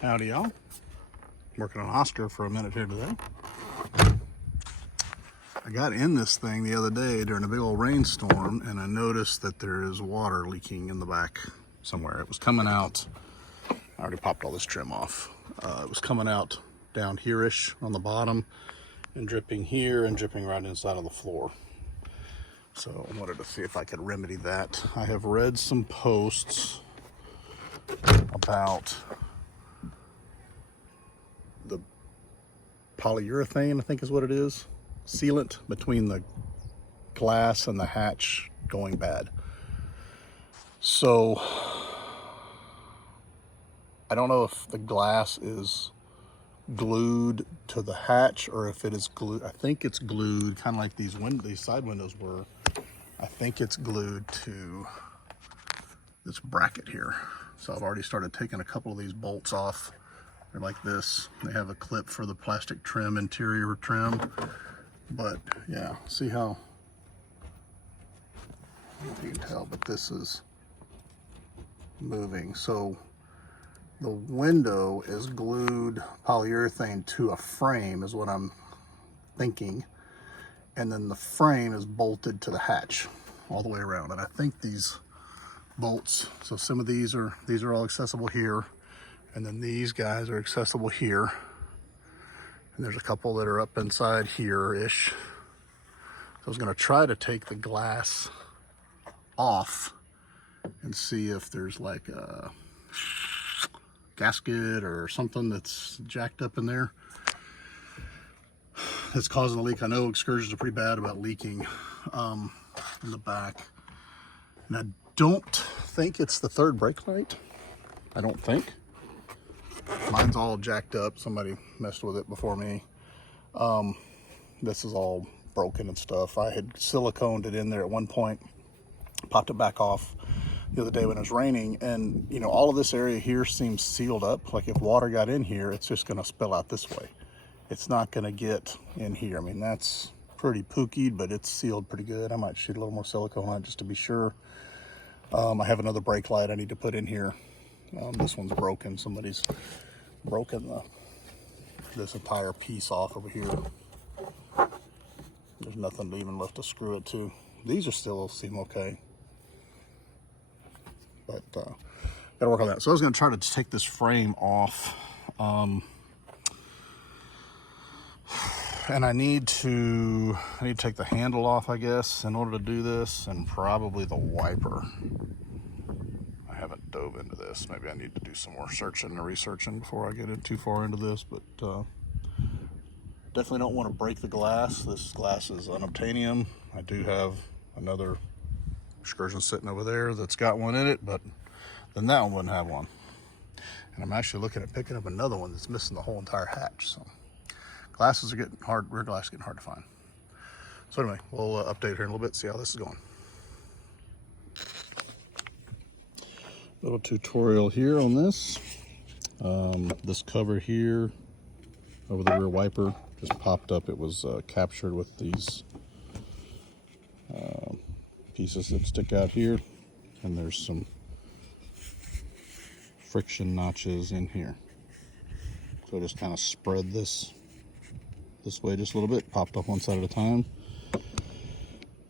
Howdy y'all. Working on Oscar for a minute here today. I got in this thing the other day during a big old rainstorm and I noticed that there is water leaking in the back somewhere. It was coming out, I already popped all this trim off. It was coming out down here-ish on the bottom and dripping here and dripping right inside of the floor. So I wanted to see if I could remedy that. I have read some posts about the polyurethane, I think is what it is, sealant between the glass and the hatch going bad. So I don't know if the glass is glued to the hatch or if it is glued. I think it's glued, kind of like these side windows were. I think it's glued to this bracket here. So I've already started taking a couple of these bolts off. They're like this. They have a clip for the plastic trim, interior trim. But yeah, see how, I don't know if you can tell, but this is moving. So the window is glued polyurethane to a frame is what I'm thinking. And then the frame is bolted to the hatch all the way around. And I think these bolts, so some of these are all accessible here. And then these guys are accessible here. And there's a couple that are up inside here-ish. So I was gonna try to take the glass off and see if there's like a gasket or something that's jacked up in there that's causing a leak. I know Excursions are pretty bad about leaking in the back. And I don't think it's the third brake light. I don't think. Mine's all jacked up. Somebody messed with it before me. This is all broken and stuff. I had siliconed it in there at one point, popped it back off the other day when it was raining, and you know, all of this area here seems sealed up. Like if water got in here, it's just gonna spill out this way. It's not gonna get in here. I mean, that's pretty pookied, but it's sealed pretty good. I might shoot a little more silicone on it just to be sure. I have another brake light I need to put in here. This one's broken. Somebody's broken this entire piece off over here. There's nothing even left to screw it to. These are still seem okay, but gotta work on that. So I was gonna try to take this frame off, and I need to take the handle off, I guess, in order to do this, and probably the wiper. I haven't dove into this. Maybe I need to do some more searching and researching before I get too far into this, but definitely don't want to break the glass. This glass is unobtainium. I do have another Excursion sitting over there that's got one in it, but then that one wouldn't have one. And I'm actually looking at picking up another one that's missing the whole entire hatch. So glasses are getting hard, rear glass is getting hard to find. So anyway, we'll update here in a little bit, see how this is going. Little tutorial here on this. This cover here over the rear wiper just popped up. It was captured with these pieces that stick out here, and there's some friction notches in here. So just kind of spread this way just a little bit, popped off one side at a time.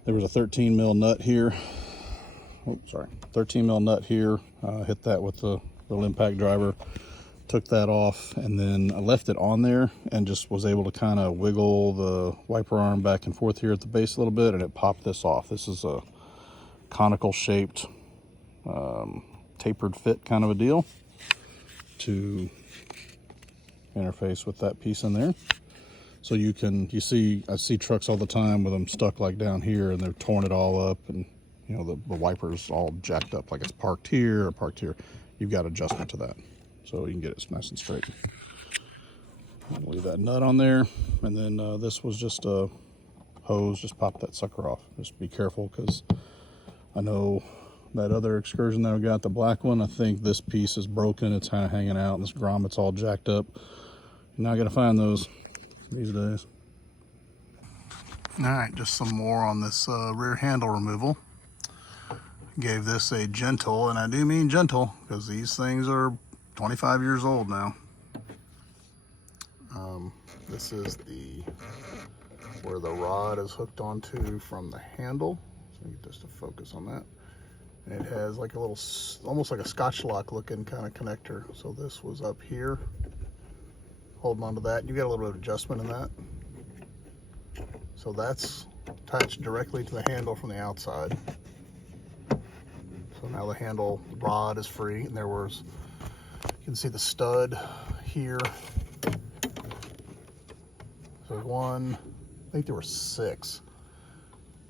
There was a 13 mil nut here. Oh, sorry, 13 mil nut here. Hit that with the little impact driver, took that off, and then I left it on there and just was able to kind of wiggle the wiper arm back and forth here at the base a little bit, and it popped this off. This is a conical shaped tapered fit kind of a deal to interface with that piece in there. So I see trucks all the time with them stuck like down here, and they're torn it all up, and you know, the wiper's all jacked up, like it's parked here or parked here. You've got adjustment to that, so you can get it nice and straight. I'll leave that nut on there, and then this was just a hose. Just pop that sucker off. Just be careful, because I know that other Excursion that I got, the black one, I think this piece is broken. It's kind of hanging out, and this grommet's all jacked up. You're not gonna find those these days. All right, just some more on this rear handle removal. Gave this a gentle, and I do mean gentle, because these things are 25 years old now. This is where the rod is hooked onto from the handle. So I get this to focus on that. And it has like a little, almost like a Scotch lock looking kind of connector. So this was up here, holding onto that. You got a little bit of adjustment in that. So that's attached directly to the handle from the outside. So now the rod is free, and there was, you can see the stud here. So one, I think there were 6.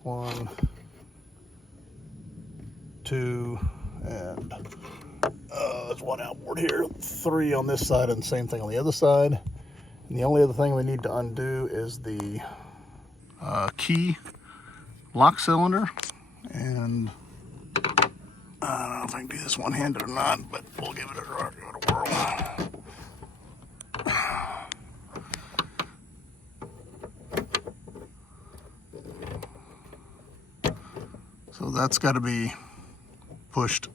1, 2, and there's one outboard here. 3 on this side, and the same thing on the other side. And the only other thing we need to undo is the key lock cylinder. And I don't know if I can do this one-handed or not, but we'll give it a whirl. So that's got to be pushed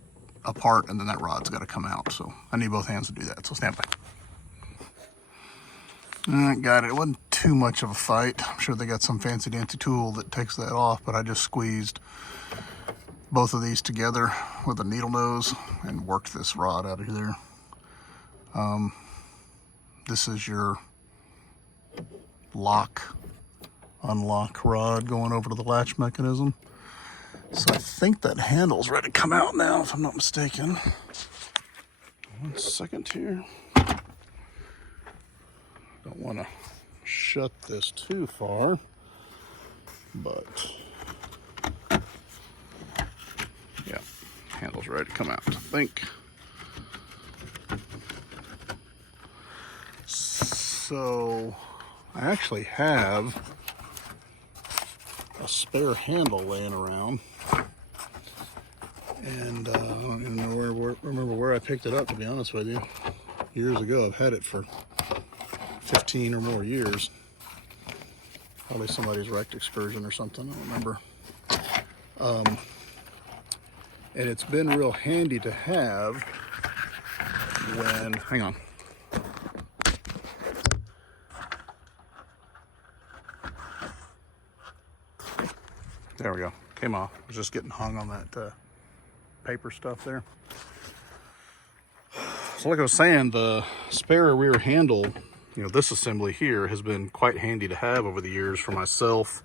apart, and then that rod's got to come out. So I need both hands to do that, so stand by. Got it. It wasn't too much of a fight. I'm sure they got some fancy dancy tool that takes that off, but I just squeezed both of these together with a needle nose and worked this rod out of here. This is your unlock rod going over to the latch mechanism. So I think that handle's ready to come out now, if I'm not mistaken. 1 second here. Don't want to shut this too far, but yeah, handle's ready to come out, I think. So I actually have a spare handle laying around, and I don't even know remember where I picked it up, to be honest with you. Years ago. I've had it for 15 or more years. Probably somebody's wrecked Excursion or something, I don't remember. And it's been real handy to have when, hang on. There we go, came off. I was just getting hung on that paper stuff there. So like I was saying, the spare rear handle, this assembly here has been quite handy to have over the years for myself,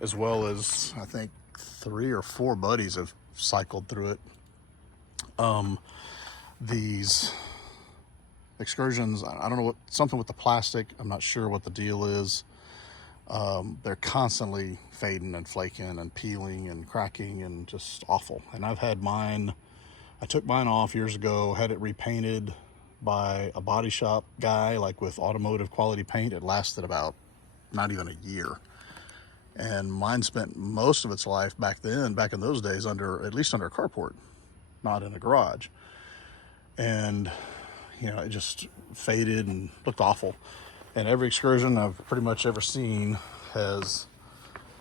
as well as I think 3 or 4 buddies have cycled through it. These Excursions, I don't know something with the plastic, I'm not sure what the deal is. They're constantly fading and flaking and peeling and cracking and just awful. And I've had mine, I took mine off years ago, had it repainted by a body shop guy, like with automotive quality paint. It lasted about not even a year. And mine spent most of its life back in those days, at least under a carport, not in a garage. And, it just faded and looked awful. And every Excursion I've pretty much ever seen has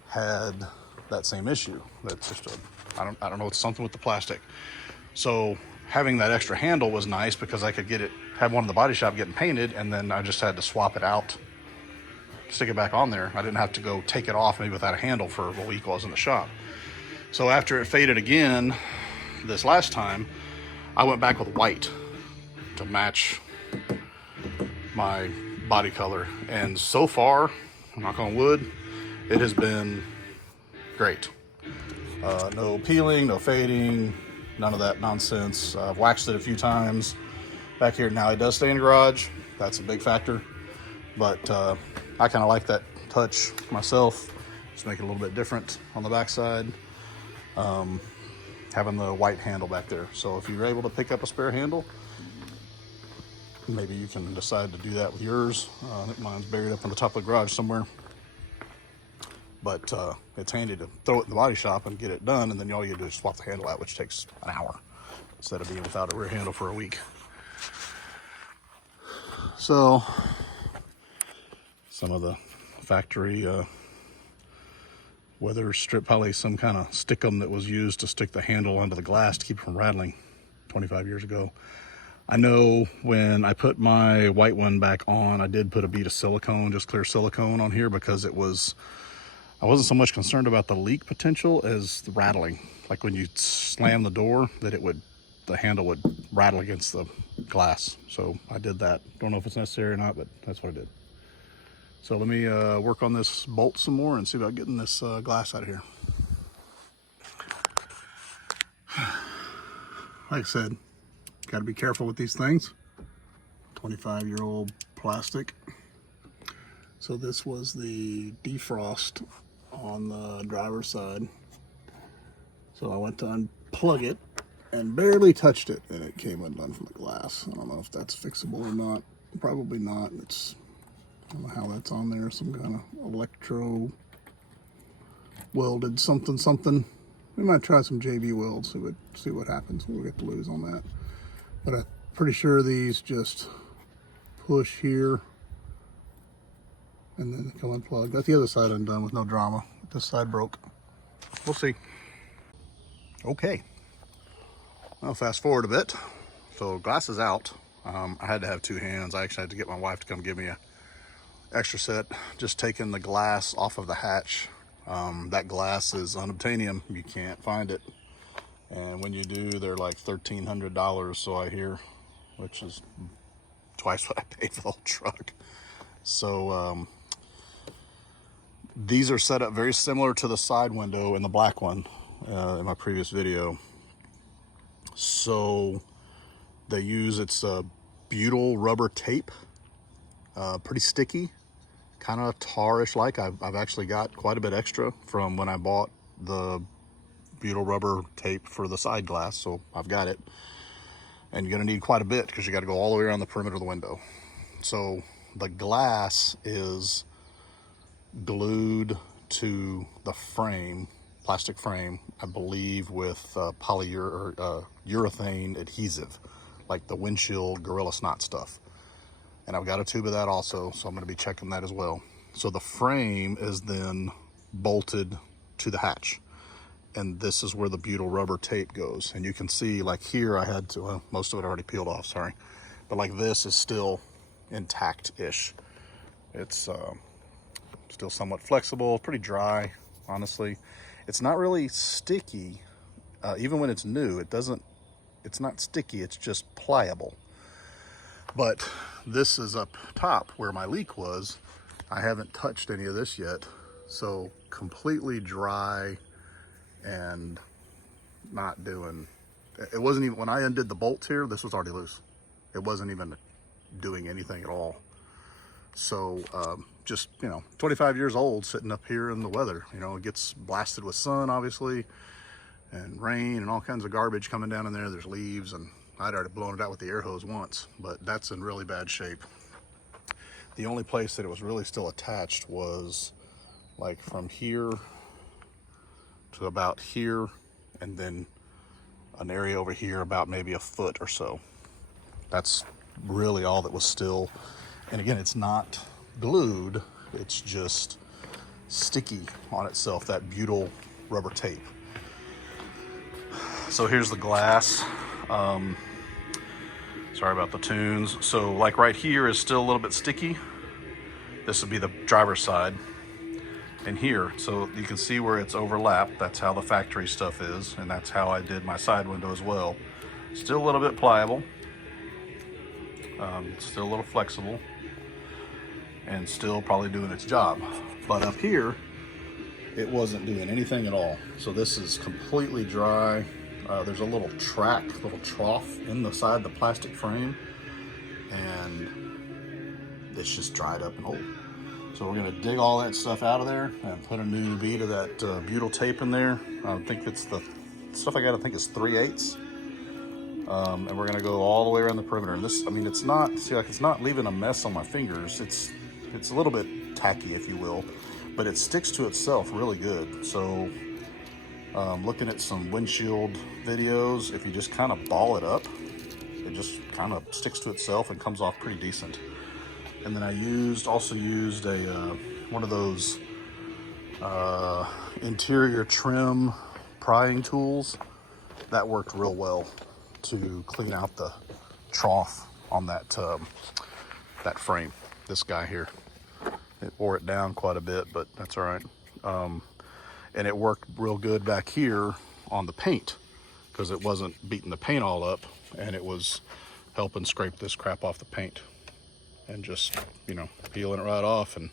had that same issue. That's just I don't know, it's something with the plastic. So having that extra handle was nice because I could have one in the body shop getting painted, and then I just had to swap it out, stick it back on there. I didn't have to go take it off maybe without a handle for a week while I was in the shop. So after it faded again this last time, I went back with white to match my body color, and so far, knock on wood, it has been great. No peeling, no fading, none of that nonsense. I've waxed it a few times back here. Now it does stay in the garage, that's a big factor, but I kind of like that touch myself. Just make it a little bit different on the backside, having the white handle back there. So if you're able to pick up a spare handle, maybe you can decide to do that with yours. I think mine's buried up in the top of the garage somewhere. But it's handy to throw it in the body shop and get it done, and then all you do is swap the handle out, which takes an hour instead of being without a rear handle for a week. So some of the factory weather strip, probably some kind of stickum that was used to stick the handle onto the glass to keep it from rattling 25 years ago. I know when I put my white one back on, I did put a bead of silicone, just clear silicone on here, because I wasn't so much concerned about the leak potential as the rattling. Like when you slam the door, that the handle would rattle against the glass. So I did that. Don't know if it's necessary or not, but that's what I did. So let me work on this bolt some more and see about getting this glass out of here. Like I said, got to be careful with these things. 25-year-old plastic. So this was the defrost on the driver's side. So I went to unplug it and barely touched it, and it came undone from the glass. I don't know if that's fixable or not. Probably not. I don't know how that's on there. Some kind of electro welded something. We might try some JB welds, see what happens. We'll get to lose on that. But I'm pretty sure these just push here and then come unplugged. Got the other side undone with no drama. This side broke. We'll see. Okay. I'll fast forward a bit. So glass is out. I had to have two hands. I actually had to get my wife to come give me a extra set. Just taking the glass off of the hatch. That glass is unobtainium. You can't find it. And when you do, they're like $1,300, so I hear, which is twice what I paid for the whole truck. So these are set up very similar to the side window in the black one in my previous video. So they use, it's a butyl rubber tape, pretty sticky, kind of tarish like. I've actually got quite a bit extra from when I bought the butyl rubber tape for the side glass, so I've got it. And you're gonna need quite a bit because you got to go all the way around the perimeter of the window. So the glass is glued to the frame, plastic frame, I believe, with urethane adhesive, like the windshield Gorilla Snot stuff. And I've got a tube of that also, so I'm going to be checking that as well. So the frame is then bolted to the hatch, and this is where the butyl rubber tape goes. And you can see, like here, I had to, well, most of it already peeled off, sorry. But like this is still intact-ish. It's still somewhat flexible, pretty dry, honestly. It's not really sticky. Even when it's new, it's not sticky, it's just pliable. But this is up top where my leak was. I haven't touched any of this yet. So completely dry and not doing, it wasn't even, when I undid the bolts here, this was already loose. It wasn't even doing anything at all. So just, 25 years old, sitting up here in the weather, it gets blasted with sun, obviously, and rain and all kinds of garbage coming down in there. There's leaves, and I'd already blown it out with the air hose once, but that's in really bad shape. The only place that it was really still attached was like from here to about here, and then an area over here about maybe a foot or so. That's really all that was still. And again, it's not glued, it's just sticky on itself, that butyl rubber tape. So here's the glass. Sorry about the tunes. So like right here is still a little bit sticky. This would be the driver's side. And here, so you can see where it's overlapped. That's how the factory stuff is, and that's how I did my side window as well. Still a little bit pliable, still a little flexible, and still probably doing its job. But up here, it wasn't doing anything at all. So this is completely dry. There's a little trough in the side of the plastic frame, and it's just dried up and old. So we're gonna dig all that stuff out of there and put a new bead of that butyl tape in there. I think it's the stuff I got, I think it's 3/8. And we're gonna go all the way around the perimeter. And this, it's not, it's not leaving a mess on my fingers. It's a little bit tacky, if you will, but it sticks to itself really good. So looking at some windshield videos, if you just kind of ball it up, it just kind of sticks to itself and comes off pretty decent. And then I also used a one of those interior trim prying tools. That worked real well to clean out the trough on that that frame. This guy here, it wore it down quite a bit, but that's all right. And it worked real good back here on the paint because it wasn't beating the paint all up, and it was helping scrape this crap off the paint and just, you know, peeling it right off. And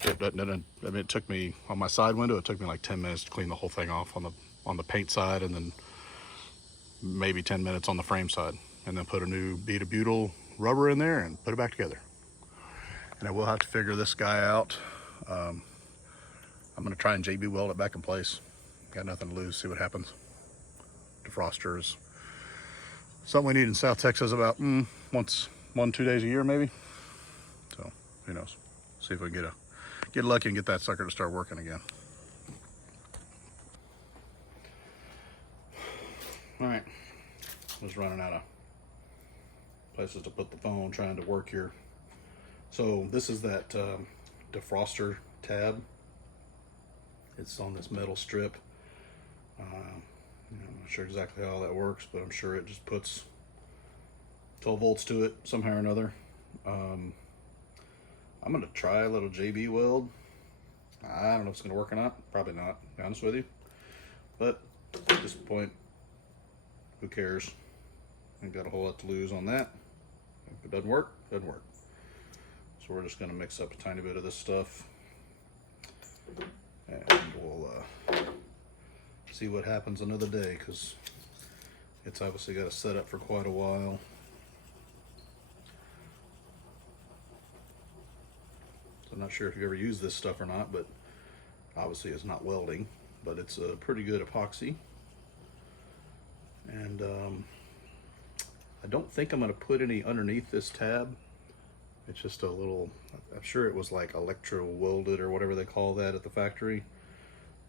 it took me, on my side window, it took me like 10 minutes to clean the whole thing off on the paint side, and then maybe 10 minutes on the frame side, and then put a new bead of butyl rubber in there and put it back together. And I will have to figure this guy out. I'm gonna try and JB weld it back in place. Got nothing to lose, see what happens. Defrosters, something we need in South Texas about 1-2 days a year maybe. So who knows? See if we can get lucky and get that sucker to start working again. All right, I was running out of places to put the phone, trying to work here. So this is that defroster tab. It's on this metal strip. I'm not sure exactly how that works, but I'm sure it just puts 12 volts to it somehow or another. I'm gonna try a little JB weld. I don't know if it's gonna work or not. Probably not, to be honest with you. But at this point, who cares? Ain't got a whole lot to lose on that. If it doesn't work, it doesn't work. So we're just gonna mix up a tiny bit of this stuff, and we'll see what happens another day, because it's obviously got to set up for quite a while. So I'm not sure if you've ever used this stuff or not, but obviously it's not welding, but it's a pretty good epoxy. And I don't think I'm going to put any underneath this tab. It's just a little, I'm sure it was like electro welded or whatever they call that at the factory.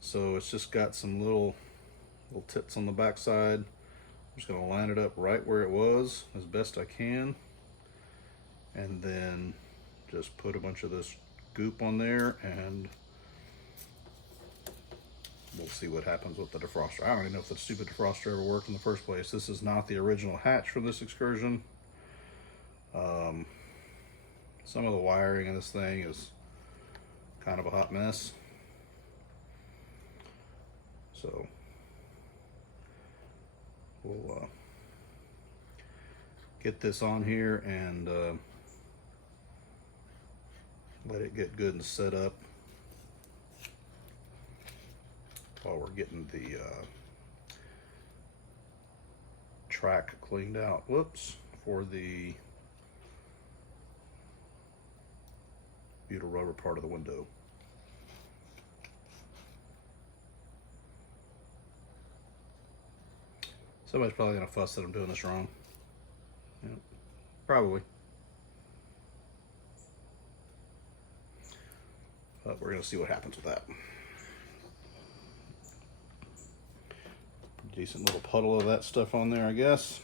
So it's just got some little tips on the back side. I'm just going to line it up right where it was as best I can, and then just put a bunch of this goop on there, and we'll see what happens with the defroster. I don't even know if the stupid defroster ever worked in the first place. This is not the original hatch from this Excursion. Some of the wiring in this thing is kind of a hot mess. So we'll get this on here and let it get good and set up while we're getting the track cleaned out. Whoops, for the butyl rubber part of the window. Somebody's probably gonna fuss that I'm doing this wrong. Yep, probably. But we're gonna see what happens with that. Decent little puddle of that stuff on there, I guess.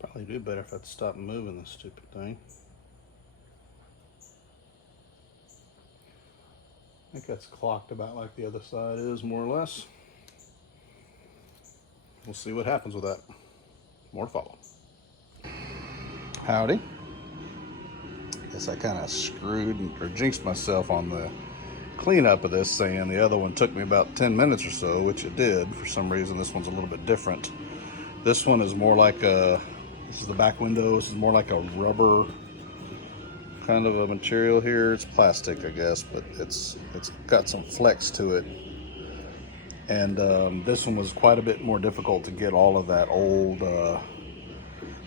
Probably do better if I'd stop moving this stupid thing. I think that's clocked about like the other side is, more or less. We'll see what happens with that. More to follow. Howdy. Guess I kind of screwed or jinxed myself on the cleanup of this, saying the other one took me about 10 minutes or so, which it did. For some reason, this one's a little bit different. This one is more like a, this is the back window. This is more like a rubber kind of a material here. It's plastic, I guess, but it's got some flex to it. And this one was quite a bit more difficult to get all of that old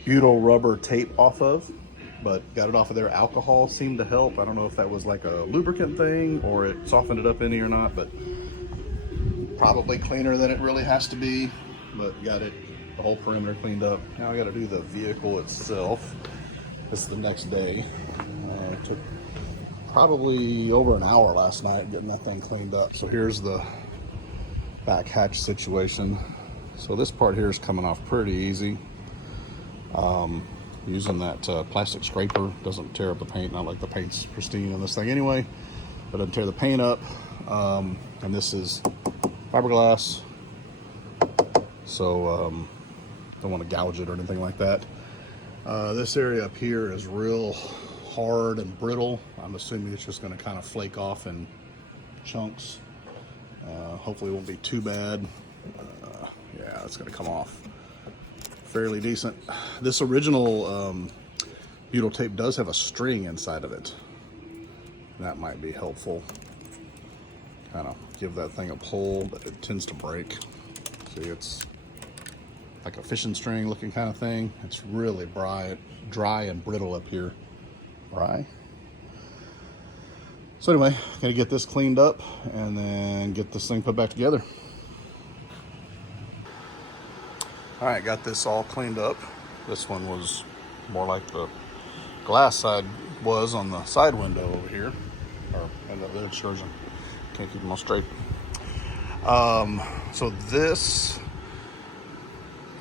butyl rubber tape off of, but got it off of there. Alcohol seemed to help. I don't know if that was like a lubricant thing or it softened it up any or not, but probably cleaner than it really has to be. But got it, the whole perimeter cleaned up. Now I got to do the vehicle itself. This is the next day. It took probably over an hour last night getting that thing cleaned up. So here's the back hatch situation. So this part here is coming off pretty easy. Using that plastic scraper doesn't tear up the paint. Not like the paint's pristine on this thing anyway, but it doesn't tear the paint up. And this is fiberglass, so don't want to gouge it or anything like that. This area up here is real hard and brittle. I'm assuming it's just going to kind of flake off in chunks. Hopefully it won't be too bad. Yeah, it's going to come off fairly decent. This original butyl tape does have a string inside of it. That might be helpful. Kind of give that thing a pull, but it tends to break. See, it's like a fishing string looking kind of thing. It's really dry and brittle up here. Dry. So anyway, gotta get this cleaned up and then get this thing put back together. All right, got this all cleaned up. This one was more like the glass side was on the side window over here, or in the Excursion. Can't keep them all straight. So this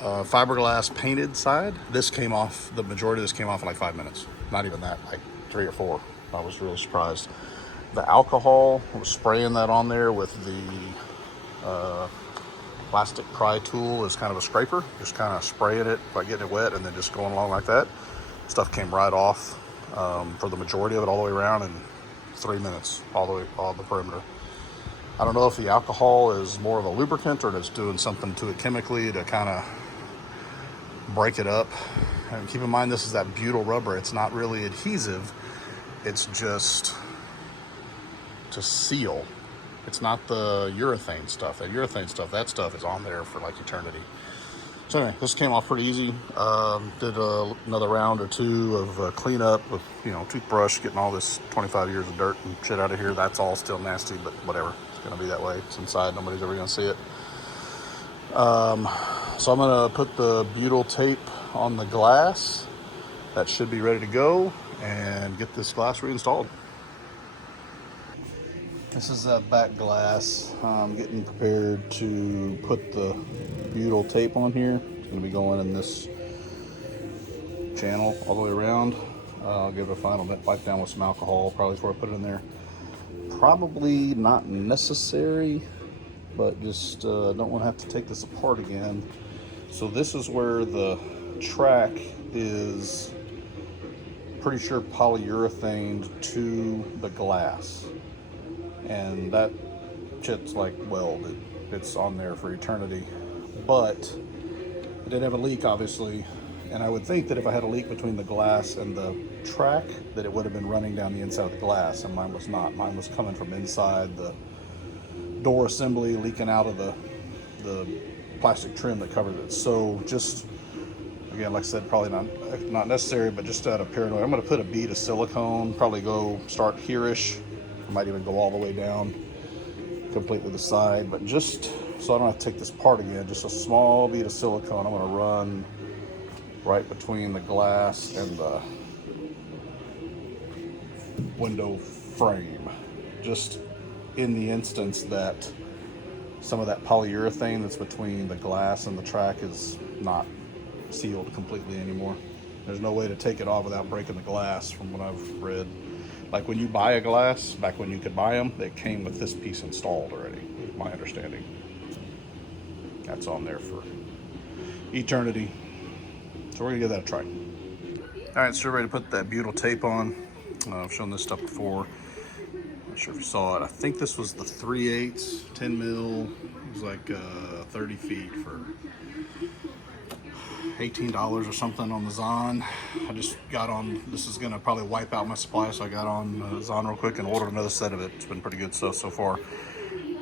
fiberglass painted side, this came off, the majority of this came off in like 5 minutes. Not even that, like 3 or 4. I was really surprised. The alcohol, I was spraying that on there with the plastic pry tool is kind of a scraper. Just kind of spraying it by getting it wet and then just going along like that. Stuff came right off for the majority of it all the way around in 3 minutes, all the way on the perimeter. I don't know if the alcohol is more of a lubricant or it's doing something to it chemically to kind of break it up. And keep in mind, this is that butyl rubber. It's not really adhesive. It's just to seal. It's not the urethane stuff. That urethane stuff, that stuff is on there for like eternity. So anyway, this came off pretty easy. Did another round or two of cleanup with, toothbrush, getting all this 25 years of dirt and shit out of here. That's all still nasty, but whatever. It's gonna be that way. It's inside. Nobody's ever gonna see it. So I'm gonna put the butyl tape on the glass. That should be ready to go and get this glass reinstalled. This is that back glass. I'm getting prepared to put the butyl tape on here. It's going to be going in this channel all the way around. I'll give it a final wipe down with some alcohol probably before I put it in there. Probably not necessary, but just don't want to have to take this apart again. So this is where the track is pretty sure polyurethane to the glass. And that shit's like welded. It's on there for eternity. But it did have a leak, obviously. And I would think that if I had a leak between the glass and the track, that it would have been running down the inside of the glass, and mine was not. Mine was coming from inside the door assembly, leaking out of the plastic trim that covered it. So just, again, like I said, probably not necessary, but just out of paranoia, I'm going to put a bead of silicone, probably go start here-ish. I might even go all the way down completely the side, but just so I don't have to take this apart again, just a small bead of silicone I'm going to run right between the glass and the window frame, just in the instance that some of that polyurethane that's between the glass and the track is not sealed completely anymore. There's no way to take it off without breaking the glass, from what I've read. Like when you buy a glass, back when you could buy them, they came with this piece installed already, my understanding. That's on there for eternity. So we're gonna give that a try. All right, so we're ready to put that butyl tape on. I've shown this stuff before. Not sure if you saw it. I think this was the 3/8, 10 mil. It was like 30 feet for $18 or something on the Zon. I just got on, this is gonna probably wipe out my supply, so I got on Zon real quick and ordered another set of it. It's been pretty good stuff so far.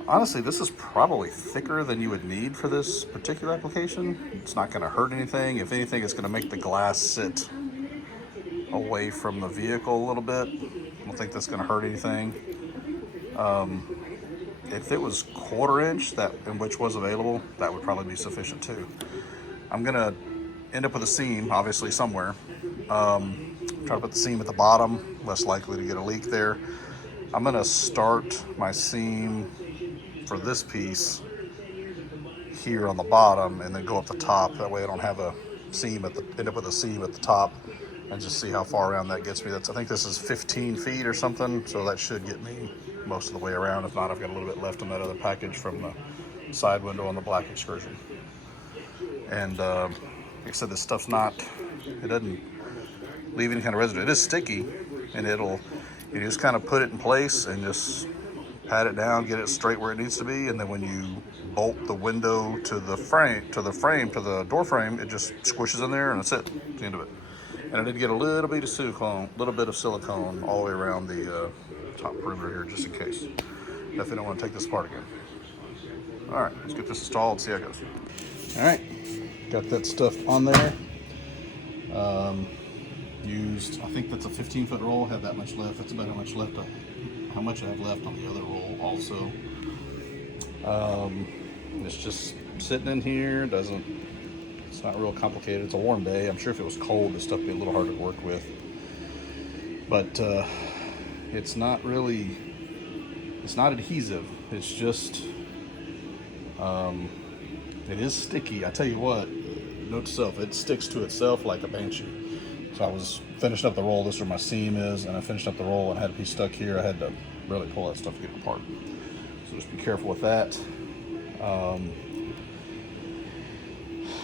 Honestly, this is probably thicker than you would need for this particular application. It's not gonna hurt anything. If anything, it's gonna make the glass sit away from the vehicle a little bit. I don't think that's gonna hurt anything. If it was 1/4 inch, which was available, that would probably be sufficient too. I'm gonna end up with a seam, obviously somewhere. Try to put the seam at the bottom, less likely to get a leak there. I'm gonna start my seam for this piece here on the bottom and then go up the top. That way I don't have a seam at the, end up with a seam at the top, and just see how far around that gets me. I think this is 15 feet or something, so that should get me most of the way around. If not, I've got a little bit left on that other package from the side window on the black Excursion. And like I said, this stuff's not, it doesn't leave any kind of residue. It is sticky, and you just kind of put it in place and just pat it down, get it straight where it needs to be, and then when you bolt the window to the door frame, it just squishes in there, and that's it. That's the end of it. And I did get a little bit of silicone all the way around the top perimeter here, just in case. Definitely don't want to take this apart again. All right, let's get this installed and see how it goes. All right, got that stuff on there. Used, I think that's a 15-foot roll. Have that much left. That's about how much I have left on the other roll also. It's just sitting in here. It's not real complicated. It's a warm day. I'm sure if it was cold, this stuff would be a little harder to work with. But it's not adhesive. It's just, it is sticky. I tell you what, note to self, it sticks to itself like a banshee. So I was finishing up the roll. This is where my seam is, and I finished up the roll and had a piece stuck here. I had to really pull that stuff to get it apart. So just be careful with that.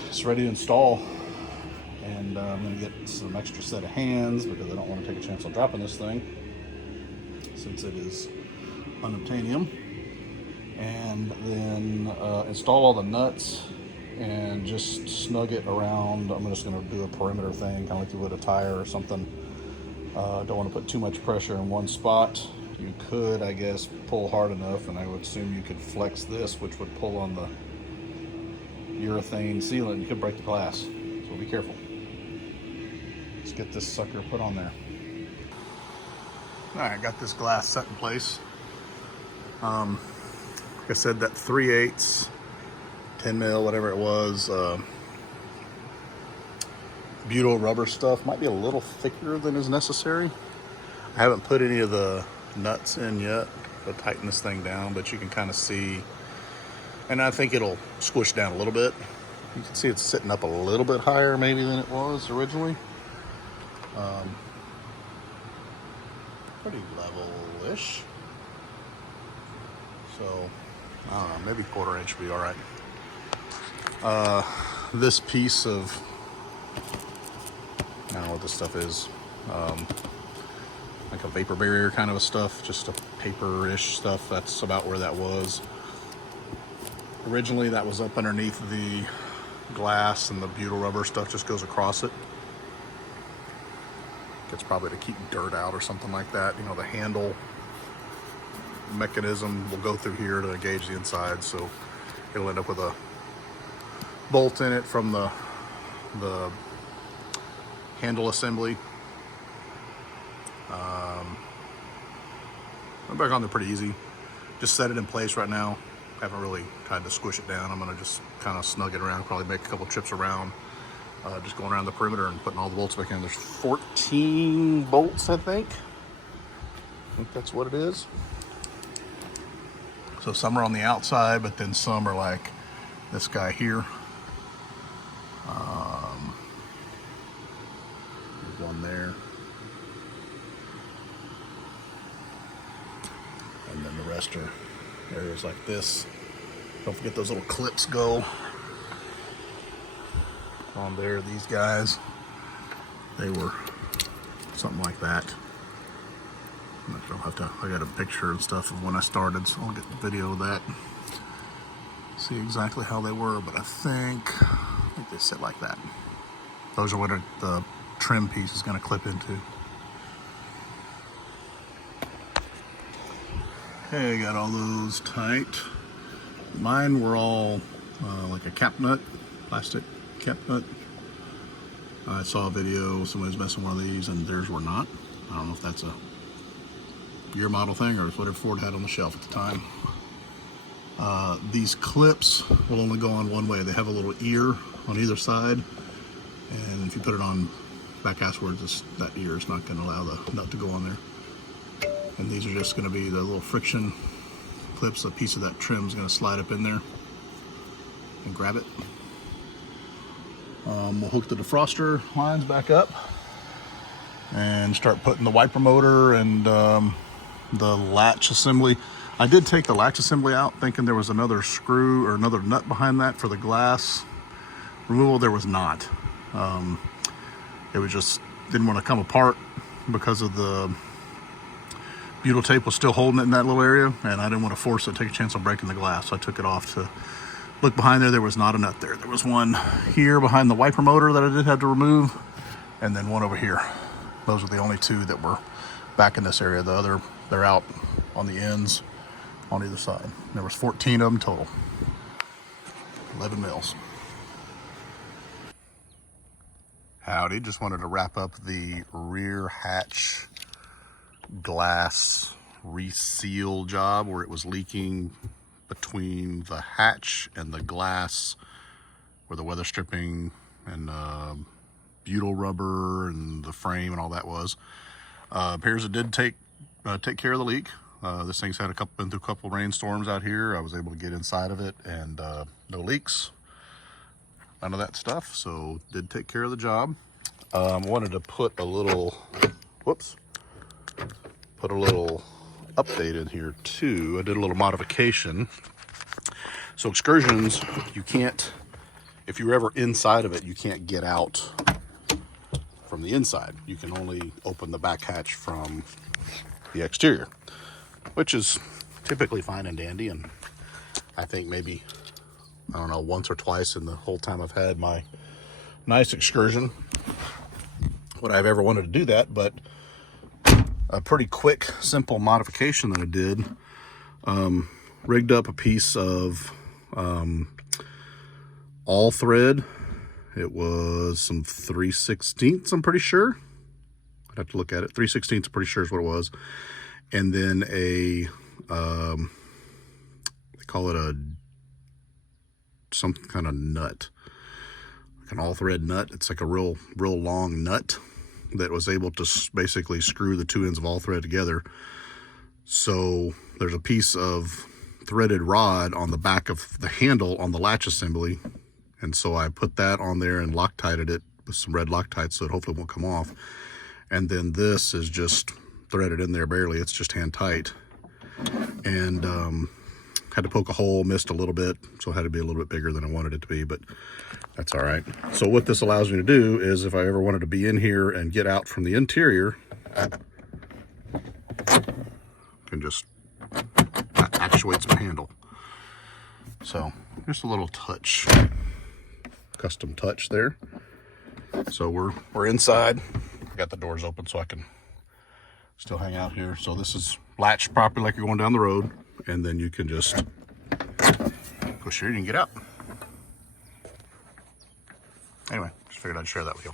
It's ready to install, and I'm going to get some extra set of hands because I don't want to take a chance on dropping this thing since it is unobtainium. And then install all the nuts and just snug it around. I'm just going to do a perimeter thing, kind of like you would a tire or something. Don't want to put too much pressure in one spot. You could, I guess, pull hard enough, and I would assume you could flex this, which would pull on the urethane sealant. You could break the glass, so be careful. Let's get this sucker put on there. All right, got this glass set in place. Like I said, that 3/8, 10 mil, whatever it was, butyl rubber stuff might be a little thicker than is necessary. I haven't put any of the nuts in yet to tighten this thing down, but you can kind of see, and I think it'll squish down a little bit. You can see it's sitting up a little bit higher maybe than it was originally. Pretty level-ish. So, I don't know, maybe 1/4 inch would be all right. This piece of, I don't know what this stuff is, like a vapor barrier kind of a stuff, just a paper-ish stuff. That's about where that was. Originally that was up underneath the glass, and the butyl rubber stuff just goes across it. It's probably to keep dirt out or something like that. You know, the handle mechanism will go through here to gauge the inside, so it'll end up with a bolt in it from the handle assembly. I'm back on there pretty easy. Just set it in place right now. Haven't really tried to squish it down. I'm gonna just kind of snug it around, probably make a couple trips around, just going around the perimeter and putting all the bolts back in. There's 14 bolts, I think that's what it is. So some are on the outside, but then some are like this guy here. There's one there. And then the rest are areas like this. Don't forget those little clips go on there. These guys, they were something like that. I'll have to, I got a picture and stuff of when I started, so I'll get the video of that. See exactly how they were, but I think they sit like that. Those are what the trim piece is going to clip into. Okay, got all those tight. Mine were all like a cap nut, plastic cap nut. I saw a video, somebody was messing one of these and theirs were not. I don't know if that's a year model thing or whatever Ford had on the shelf at the time. These clips will only go on one way. They have a little ear on either side, and if you put it on back asswards, that ear is not going to allow the nut to go on there. And these are just going to be the little friction clips. A piece of that trim is going to slide up in there and grab it. We'll hook the defroster lines back up and start putting the wiper motor and the latch assembly. I did take the latch assembly out thinking there was another screw or another nut behind that for the glass removal. There was not. It was just didn't want to come apart because of the butyl tape was still holding it in that little area, and I didn't want to force it, take a chance on breaking the glass. So I took it off to look behind there. There was not a nut there. There was one here behind the wiper motor that I did have to remove, and then one over here. Those are the only two that were back in this area. The other, they're out on the ends on either side. There was 14 of them total. 11 mils. Howdy, just wanted to wrap up the rear hatch glass reseal job where it was leaking between the hatch and the glass where the weather stripping and butyl rubber and the frame and all that was. Appears it did take care of the leak. This thing's had been through a couple rainstorms out here. I was able to get inside of it and no leaks, none of that stuff. So did take care of the job. Wanted to put a little, put a little update in here too. I did a little modification. So Excursions, you can't, if you're ever inside of it, you can't get out from the inside. You can only open the back hatch from the exterior, which is typically fine and dandy. And I think maybe, I don't know, once or twice in the whole time I've had my nice Excursion would I've ever wanted to do that. But a pretty quick, simple modification that I did, rigged up a piece of all thread. It was some 3/16, I'm pretty sure. I'd have to look at it. 3/16, I'm pretty sure is what it was. And then a, they call it some kind of nut, like an all thread nut. It's like a real long nut that was able to basically screw the two ends of all thread together. So there's a piece of threaded rod on the back of the handle on the latch assembly. And so I put that on there and Loctited it with some red Loctite so it hopefully won't come off. And then this is just threaded in there barely. It's just hand tight. And had to poke a hole, missed a little bit, so it had to be a little bit bigger than I wanted it to be, but that's all right. So what this allows me to do is if I ever wanted to be in here and get out from the interior, I can just actuates my handle. So just a little touch, custom touch there. So we're inside. I got the doors open so I can still hang out here. So this is latched properly like you're going down the road, and then you can just push here and you can get out. Anyway, just figured I'd share that with you.